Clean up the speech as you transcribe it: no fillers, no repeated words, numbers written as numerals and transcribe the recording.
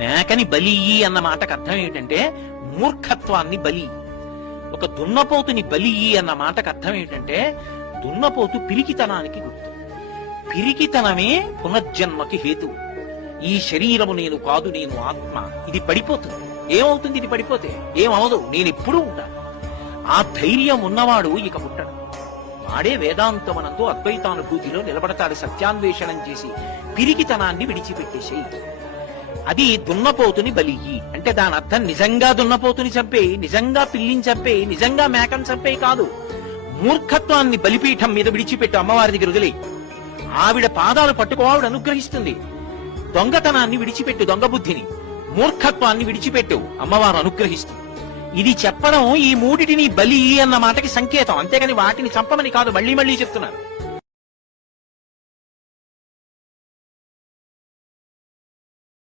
మేకని బలి అన్న మాటకు అర్థం ఏమిటంటే మూర్ఖత్వాన్ని బలి. ఒక దున్నపోతుని బలి అన్న మాటకు అర్థం ఏమిటంటే దున్నపోతు పిరికితనానికి గుర్తు. పిరికితనమే పునర్జన్మకి హేతువు. ఈ శరీరము నేను కాదు, నేను ఆత్మ. ఇది పడిపోతుంది. ఏమవుతుంది ఇది పడిపోతే? ఏమవదు, నేను ఎప్పుడూ ఉంటాను. ఆ ధైర్యం ఉన్నవాడు ఇక పుట్టడు. వాడే వేదాంతమనంతో అద్వైతానుభూతిలో నిలబడతాడు. సత్యాన్వేషణం చేసి పిరికితనాన్ని విడిచిపెట్టేసేయి. అది దున్నపోతుని బలి అంటే దాని అర్థం నిజంగా దున్నపోతుని చంపేయి, నిజంగా పిల్లిని చంపేయి, నిజంగా మేకను చంపేయి కాదు. మూర్ఖత్వాన్ని బలిపీఠం మీద విడిచిపెట్టు, అమ్మవారి దగ్గర వదిలేయి. ఆవిడ పాదాలు పట్టుకో, ఆవిడ అనుగ్రహిస్తుంది. దొంగతనాన్ని విడిచిపెట్టు, దొంగ బుద్ధిని, మూర్ఖత్వాన్ని విడిచిపెట్టు, అమ్మవారు అనుగ్రహిస్తుంది. ఇది చెప్పడం ఈ మూడిటిని బలి అన్న మాటకి సంకేతం, అంతేగాని వాటిని చంపమని కాదు. మళ్ళీ మళ్ళీ చెప్తున్నారు.